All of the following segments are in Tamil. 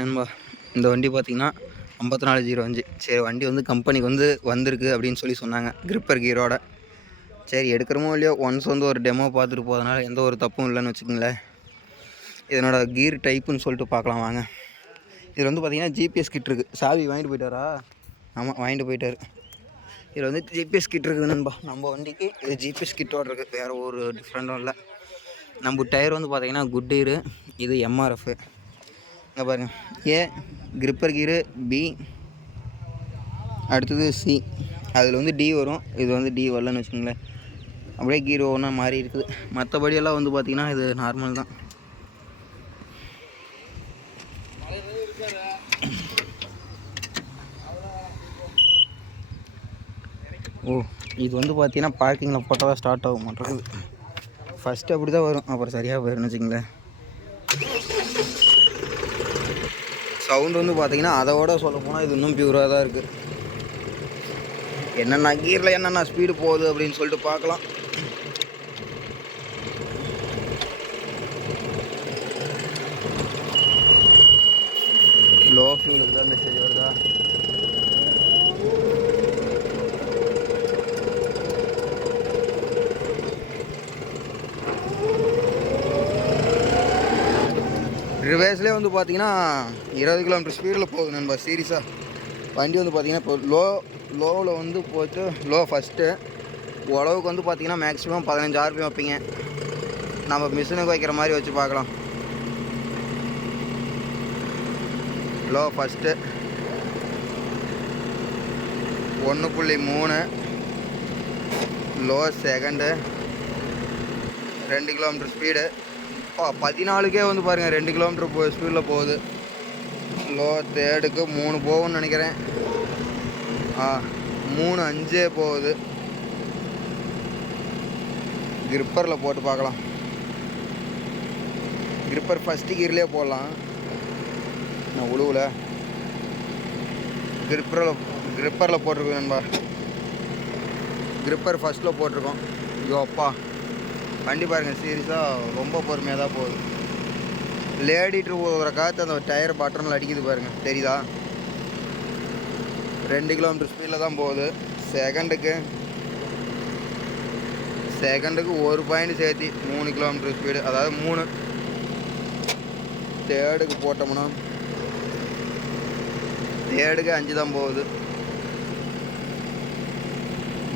நண்பா இந்த வண்டி பார்த்தீங்கன்னா ஐம்பத்தி நாலு ஜீரோ அஞ்சு. சரி வண்டி வந்து கம்பெனிக்கு வந்து வந்திருக்கு அப்படின்னு சொல்லி சொன்னாங்க கிரிப்பர் கீரோட சரி எடுக்கிறமோ இல்லையோ ஒன்ஸ் வந்து ஒரு டெமோ பார்த்துட்டு போகிறதுனால எந்த ஒரு தப்பும் இல்லைன்னு வச்சுக்கோங்களேன். இதனோட கீர் டைப்புன்னு சொல்லிட்டு பார்க்கலாம் வாங்க. இதில் வந்து பார்த்தீங்கன்னா ஜிபிஎஸ் கிட் இருக்குது சாவி வாங்கிட்டு போயிட்டாரா? ஆமாம் வாங்கிட்டு போயிட்டார். இதில் வந்து ஜிபிஎஸ் கிட் இருக்குது நண்பா. நம்ம வண்டிக்கு இது ஜிபிஎஸ் கிட்டோட இருக்குது வேறு ஒரு டிஃப்ரெண்ட்டும் இல்லை. நம்ம டயர் வந்து பார்த்திங்கன்னா குட் டயரு இது எம்ஆர்எஃப் இங்கே பாருங்கள் ஏ கிரிப்பர் கீரு பி அடுத்தது சி அதில் வந்து டி வரும். இது வந்து டி வரலன்னு வச்சுக்கோங்களேன். அப்படியே கீர் ஒவ்வொன்றா மாறி இருக்குது. மற்றபடியெல்லாம் வந்து பார்த்திங்கன்னா இது நார்மல் தான். ஓ இது வந்து பார்த்தீங்கன்னா பார்க்கிங்கில் போட்டால் தான் ஸ்டார்ட் ஆக மாட்டேங்குது ஃபஸ்ட்டு அப்படி தான் வரும். அப்புறம் சரியாக போயிருன்னு வச்சுங்களேன் சவுண்ட் வந்து பார்த்தீங்கன்னா அதோட சொல்ல போனால் இது இன்னும் பியூராக தான் இருக்குது என்னென்ன கீரில் என்னென்ன ஸ்பீடு போகுது அப்படின்னு சொல்லிட்டு பார்க்கலாம். லோ ஃபியூலுக்கு தான் மெசேஜ் வருதா? ரிவேர்ஸ்லேயே வந்து பார்த்தீங்கன்னா இருபது கிலோமீட்டர் ஸ்பீடில் போகுது நண்பா சீரியஸாக வண்டி வந்து பார்த்தீங்கன்னா இப்போ லோ லோவில் வந்து போச்சு. லோ ஃபஸ்ட்டு உழவுக்கு வந்து பார்த்தீங்கன்னா மேக்ஸிமம் பதினஞ்சு ஆர்பிஎம் வைப்பீங்க. நம்ம மிஷினுக்கு வைக்கிற மாதிரி வச்சு பார்க்கலாம். லோ ஃபஸ்ட்டு ஒன்று புள்ளி மூணு. லோ செகண்டு ரெண்டு கிலோமீட்டர் ஸ்பீடு பதினாலுக்கே வந்து பாருங்கள் ரெண்டு கிலோமீட்டர் போ ஸ்பீடில் போகுது. லோ தேர்டுக்கு மூணு போகும்னு நினைக்கிறேன். ஆ மூணு அஞ்சே போகுது. கிரிப்பரில் போட்டு பார்க்கலாம். கிரிப்பர் ஃபஸ்ட்டு கீர்லேயே போடலாம். நான் உழுவில்? கிரிப்பரில் கிரிப்பரில் போட்டிருக்கோம் நண்பா. கிரிப்பர் ஃபஸ்ட்டில் போட்டிருக்கோம். ஐயோ அப்பா. வண்டி பாருங்கள் சீரியஸாக ரொம்ப பொறுமையாக தான் போகுது லேடிட்டு போகிற காற்று அந்த டயர் பட்டனில் அடிக்குது பாருங்கள் தெரியுதா? ரெண்டு கிலோமீட்டர் ஸ்பீடில் தான் போகுது. செகண்டுக்கு செகண்டுக்கு ஒரு பாயிண்ட் சேர்த்தி மூணு கிலோமீட்டர் ஸ்பீடு அதாவது மூணு. தேர்டுக்கு போட்டோம்னா தேர்டுக்கு அஞ்சு தான் போகுது.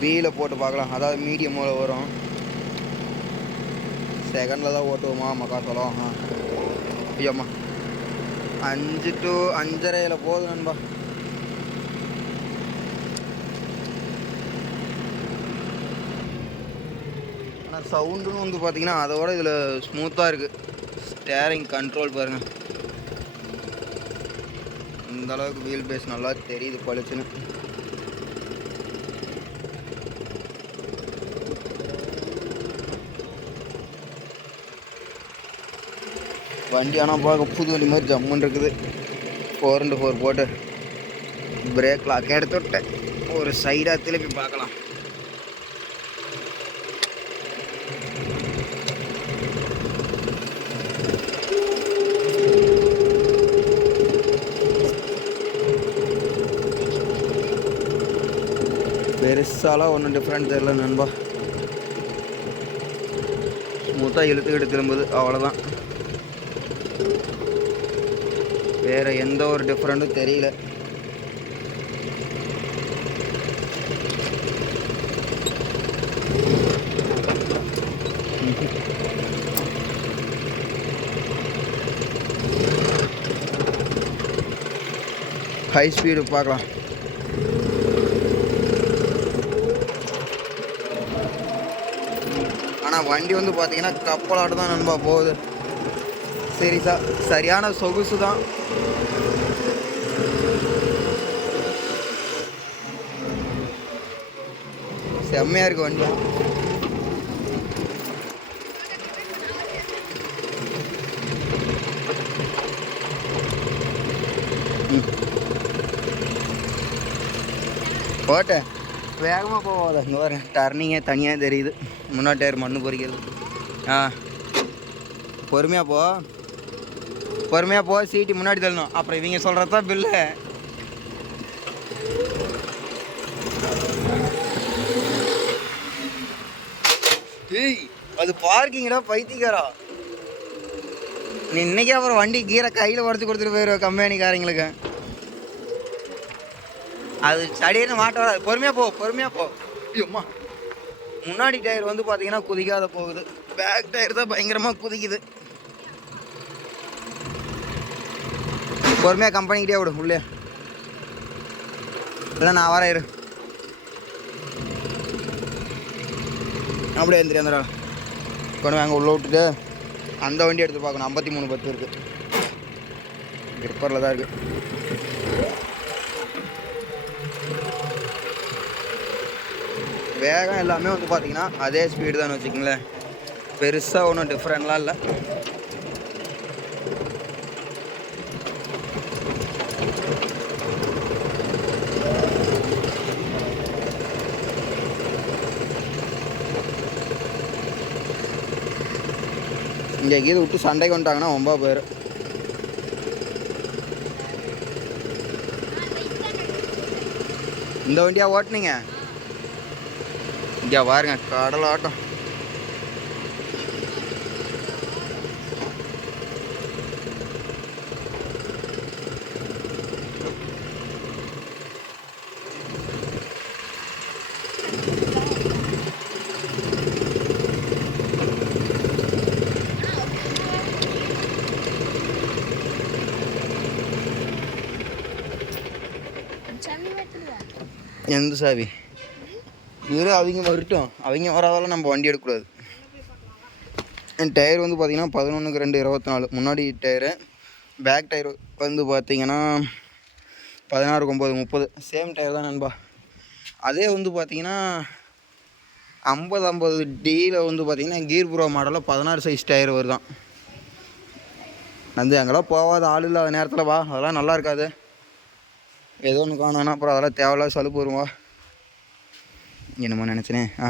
பியில் போட்டு பார்க்கலாம். அதாவது மீடியம் வரும். செகண்டில் தான் ஓட்டுவோமா மக்காசோளம் ஆ. ஐயோம்மா. அஞ்சு டு அஞ்சரையில் போகுது நண்பா. ஆனால் சவுண்டுன்னு வந்து பார்த்தீங்கன்னா அதோட இதில் ஸ்மூத்தாக இருக்குது ஸ்டேரிங் கண்ட்ரோல் பாருங்கள் இந்த அளவுக்கு வீல் பேஸ் நல்லா தெரியுது பளிச்சுன்னு. வண்டி ஆனால் பார்க்க புது வண்டி மாதிரி ஜம்முன்னு இருக்குது. ஃபோர் இன்ட்டு ஃபோர் போட்டு பிரேக் லாக் எடுத்து விட்டேன். ஒரு சைடாக திருப்பி பார்க்கலாம். பெருசாலாம் ஒன்றும் டிஃப்ரெண்ட் தெரியல நண்பா. ஸ்மூத்தாக இழுத்துக்கிட்டு திரும்புது. அவ்வளோதான் வேறு எந்த ஒரு டிஃப்ரெண்ட்டும் தெரியல. ஹை ஸ்பீடு பார்க்கலாம். ஆனால் வண்டி வந்து பார்த்தீங்கன்னா கப்பலாட்டு தான் நண்பா போகுது. சரி சார் சரியான சொகுசு தான். செம்மையாக இருக்கு வண்டி. ம். போட்டேன் வேகமாக போகாத இங்கே பாருங்க டர்னிங்கே தனியாக தெரியுது. முன்னாடி டயர் மண்ணு பொறிக்கிறது. ஆ. பொறுமையாக போ. பொறுமையாக போக சீட்டு முன்னாடி தள்ளணும். அப்புறம் இவங்க சொல்கிறது தான் பில்லு அது பார்க்கிங்கடா பைத்தியக்காரா. நீ இன்னைக்கே அப்புறம் வண்டி கீரை கையில் உடச்சி கொடுத்துட்டு போயிடுவோம் கம்பெனிக்காரங்களுக்கு. அது சடீர்னு மாட்ட வராது. பொறுமையாக போ பொறுமையாக போ. ஐயோம்மா முன்னாடி டயர் வந்து பார்த்தீங்கன்னா குதிக்காத போகுது. பேக் டயர் தான் பயங்கரமாக குதிக்குது. பொறுமையாக கம்பெனிக்கிட்டே விடும் உள்ளே. இல்லை நான் வரேன் இரு. அப்படியே எந்திரி அந்த கொண்டு வாங்க உள்ளே விட்டுட்டு அந்த வண்டி எடுத்து பார்க்கணும். ஐம்பத்தி மூணு பத்து இருக்குது கிரிப்பரில் தான் இருக்குது வேகம் எல்லாமே வந்து பார்த்தீங்கன்னா அதே ஸ்பீடு தான் வச்சுக்கோங்களேன். பெருசாக ஒன்றும் டிஃப்ரெண்ட்லாம் இல்லை. இங்கே கீது விட்டு சண்டைக்கு வந்துட்டாங்கன்னா ரொம்ப பேர். இந்த வண்டியாக ஓட்டுனீங்க? இங்கே பாருங்க கடல் எந்த சாவி? இரு அவங்க வரட்டும். அவங்க வராதால நம்ம வண்டி எடுக்கக்கூடாது என் டயர் வந்து பார்த்தீங்கன்னா பதினொன்றுக்கு ரெண்டு இருபத்தி நாலு முன்னாடி டயரு பேக் டயர் வந்து பார்த்தீங்கன்னா பதினாறு ஒம்பது முப்பது. சேம் டயர் தான் நண்பா. அதே வந்து பார்த்தீங்கன்னா ஐம்பது ஐம்பது டியில் வந்து பார்த்தீங்கன்னா கீர் ப்ரோ மாடலில் பதினாறு சைஸ் டயர் வருதான். நந்து அங்கெல்லாம் போகாத ஆள் இல்லாத நேரத்தில் வா. அதெல்லாம் நல்லா இருக்காது. ஏதோ ஒன்று காணோன்னா அப்புறம் அதெல்லாம் தேவையில்லாத சலுப்பு வருவா என்னமோ நினச்சினே. ஆ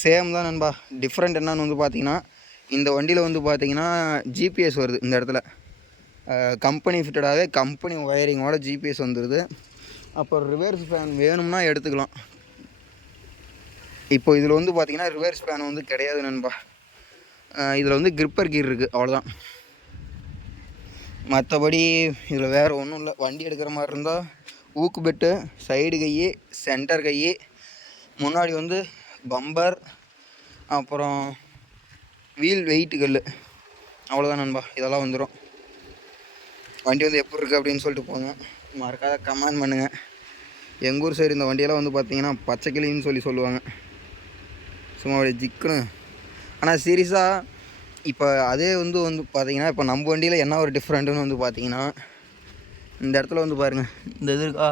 சேம் தான் நண்பா. டிஃப்ரெண்ட் என்னன்னு வந்து பார்த்தீங்கன்னா இந்த வண்டியில் வந்து பார்த்தீங்கன்னா ஜிபிஎஸ் வருது இந்த இடத்துல. கம்பெனி ஃபிட்டடாகவே கம்பெனி ஒயரிங்கோட ஜிபிஎஸ் வந்துடுது அப்புறம் ரிவர்ஸ் ஃபேன் வேணும்னா எடுத்துக்கலாம். இப்போ இதில் வந்து பார்த்தீங்கன்னா ரிவர்ஸ் ஃபேன் வந்து கிடையாது நண்பா. இதில் வந்து கிரிப்பர் கீர் இருக்குது அவ்வளோதான் மற்றபடி இதில் வேறு ஒன்றும் இல்லை. வண்டி எடுக்கிற மாதிரி இருந்தால் ஊக்கு பெட்டு சைடு கை சென்டர் கை முன்னாடி வந்து பம்பர் அப்புறம் வீல் வெயிட்டு கல் அவ்வளோதான் நண்பா இதெல்லாம் வந்துடும் வண்டி வந்து எப்படி இருக்குது அப்படின்னு சொல்லிட்டு போங்க. மறக்காத கமெண்ட் பண்ணுங்கள் எங்கள் ஊர் சைடு இந்த வண்டியெல்லாம் வந்து பார்த்தீங்கன்னா பச்சைக்கிளின்னு சொல்லி சொல்லுவாங்க. சும்மா அப்படியே ஜிக்குன்னு. ஆனால் சீரியஸாக இப்போ அதே வந்து வந்து பார்த்தீங்கன்னா இப்போ நம்ம வண்டியில் என்ன ஒரு டிஃப்ரெண்ட்டுன்னு வந்து பார்த்தீங்கன்னா இந்த இடத்துல வந்து பாருங்கள் இந்த இது இருக்கா?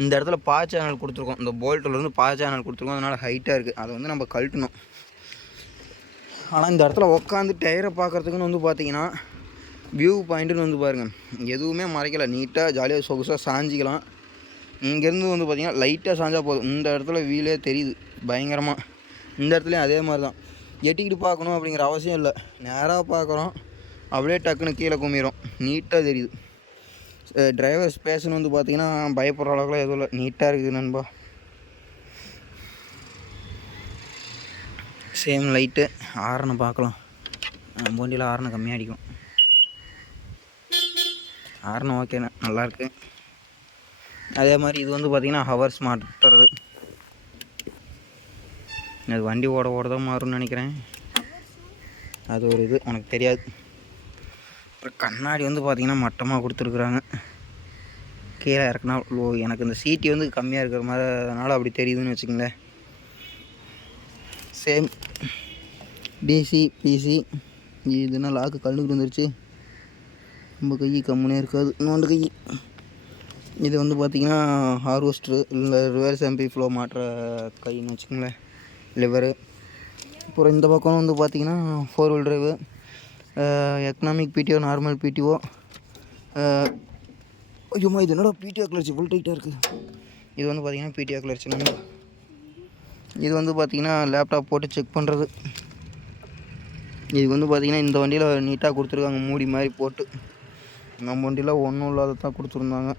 இந்த இடத்துல பா சேனல் கொடுத்துருக்கோம். இந்த போல்ட்டில் பா சேனல் கொடுத்துருக்கோம். அதனால் ஹைட்டாக இருக்குது அதை வந்து நம்ம கழட்டணும். ஆனால் இந்த இடத்துல உட்காந்து டயரை பார்க்குறதுக்குன்னு வந்து பார்த்தீங்கன்னா வியூ பாயிண்ட்டுன்னு வந்து பாருங்கள் எதுவுமே மறைக்கலை. நீட்டாக ஜாலியாக சொகுசாக சாஞ்சிக்கலாம். இங்கேருந்து வந்து பார்த்திங்கன்னா லைட்டாக சாஞ்சால் போதும். இந்த இடத்துல வீலே தெரியுது. பயங்கரமாக இந்த இடத்துலையும் அதே மாதிரி தான் எட்டிக்கிட்டு பார்க்கணும் அப்படிங்கிற அவசியம் இல்லை. நேராக பார்க்குறோம் அப்படியே டக்குன்னு கீழே குமிரும். நீட்டாக தெரியுது. டிரைவர் ஸ்பேஸ்னு வந்து பார்த்தீங்கன்னா பயப்படுற அளவுக்குலாம் எதுவும் இல்லை. நீட்டாக இருக்குது நண்பா. சேம் லைட்டு ஆரணை பார்க்கலாம் போண்டியில் வண்டியில் கம்மியாக அடிக்கும். ஆரணை ஓகே நல்லாயிருக்கு அதே மாதிரி இது வந்து பார்த்திங்கன்னா ஹவர்ஸ் மாற்றுறது அது வண்டி ஓட ஓட தான் மாறும்னு நினைக்கிறேன். அது ஒரு இது உனக்கு தெரியாது. அப்புறம் கண்ணாடி வந்து பார்த்திங்கன்னா மட்டமாக கொடுத்துருக்குறாங்க. கீழே இறக்குனா லோ எனக்கு இந்த சீட்டி வந்து கம்மியாக இருக்கிற மாதிரி அதனால் அப்படி தெரியுதுன்னு வச்சுங்களேன் சேம். டிசி பிசி இதுனா லாக்கு கல்லுக்கு வந்துருச்சு. நம்ம கை கம்முனே இருக்காது. இன்னொன்று கை. இது வந்து பார்த்திங்கன்னா ஹார்வெஸ்ட்ரு இல்லை ரிவர்ஸ் எம்பி ஃப்ளோ மாட்டுற கைன்னு வச்சுக்கோங்களேன். லிவரு அப்புறம் இந்த பக்கம் வந்து பார்த்திங்கன்னா four wheel drive economic PTO normal PTO ஐயோம்மா இது என்னடா பிடிஓ கிளர்ச்சி? ஃபுல் டைட்டாக இருக்குது இது வந்து பார்த்திங்கன்னா பிடிஓ கிளர்ச்சி நம்ம. இது வந்து பார்த்திங்கன்னா லேப்டாப் போட்டு செக் பண்ணுறது இது வந்து பார்த்திங்கன்னா இந்த வண்டியில் நீட்டாக கொடுத்துருக்காங்க. மூடி மாதிரி போட்டு. நம்ம வண்டியில் ஒன்றும் இல்லாத தான் கொடுத்துருந்தாங்க.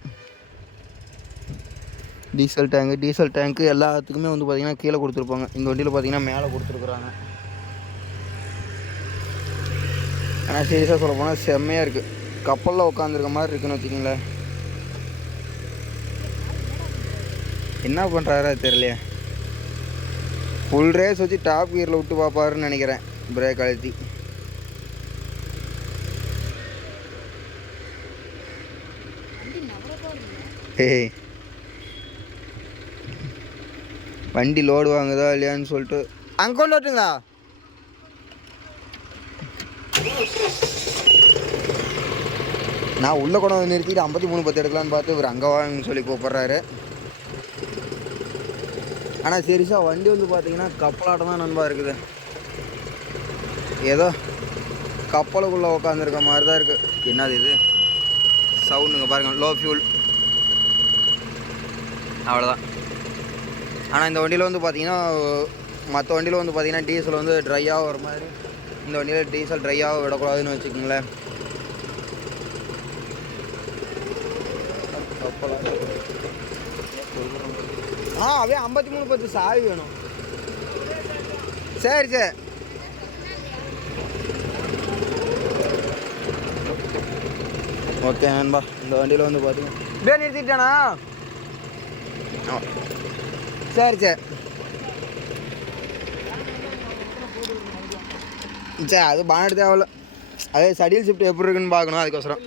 டீசல் டேங்கு டீசல் டேங்க்கு எல்லாத்துக்குமே வந்து பார்த்திங்கன்னா கீழே கொடுத்துருப்பாங்க. இந்த வண்டியில் பார்த்திங்கன்னா மேலே கொடுத்துருக்குறாங்க. ஆனால் சீரியஸாக சொல்ல போனால் செம்மையாக இருக்குது. கப்பலில் உட்காந்துருக்க மாதிரி இருக்குன்னு வச்சுக்கிங்களேன். என்ன பண்ணுறாரா தெரியலையே. ஃபுல் ரேஸ் வச்சு டாப் கியரில் விட்டு பார்ப்பாருன்னு நினைக்கிறேன். பிரேக் அழுத்தி. ஏய். வண்டி லோடு வாங்குதா இல்லையான்னு சொல்லிட்டு. அங்கே கொண்டு வரட்டுங்களா? நான் உள்ளே கொண்டு வந்து நிறுத்திட்டு ஐம்பத்தி மூணு பத்து எடுக்கலான்னு பார்த்து இவர் அங்கே வாங்கன்னு சொல்லி கூப்பிட்றாரு. ஆனால் சீரியஸாக வண்டி வந்து பார்த்தீங்கன்னா கப்பலாட்டம் தான் நண்பா இருக்குது. ஏதோ கப்பலுக்குள்ளே உட்காந்துருக்க மாதிரி தான் இருக்குது என்னது இது? சவுண்டுங்க பாருங்கள் லோ ஃபியூல் அவ்வளோதான் ஆனால் இந்த வண்டியில் வந்து பார்த்தீங்கன்னா மற்ற வண்டியில் வந்து பார்த்தீங்கன்னா டீசல் வந்து ட்ரையாக வர மாதிரி இந்த வண்டியில் டீசல் ட்ரையாக விடக்கூடாதுன்னு வச்சுக்கோங்களேன். ஆ அப்படியே ஐம்பத்தி மூணு பத்து சாவி வேணும். சரி சரி. ஓகே நண்பா. இந்த வண்டியில் வந்து பார்த்தீங்கன்னா இப்படியே நிறுத்திட்டானா? சரி சரி. சரி அது பானட் தேவையில்ல அதே சடியல் ஷிஃப்ட் எப்படி இருக்குன்னு பார்க்கணும் அதுக்கோசரம்.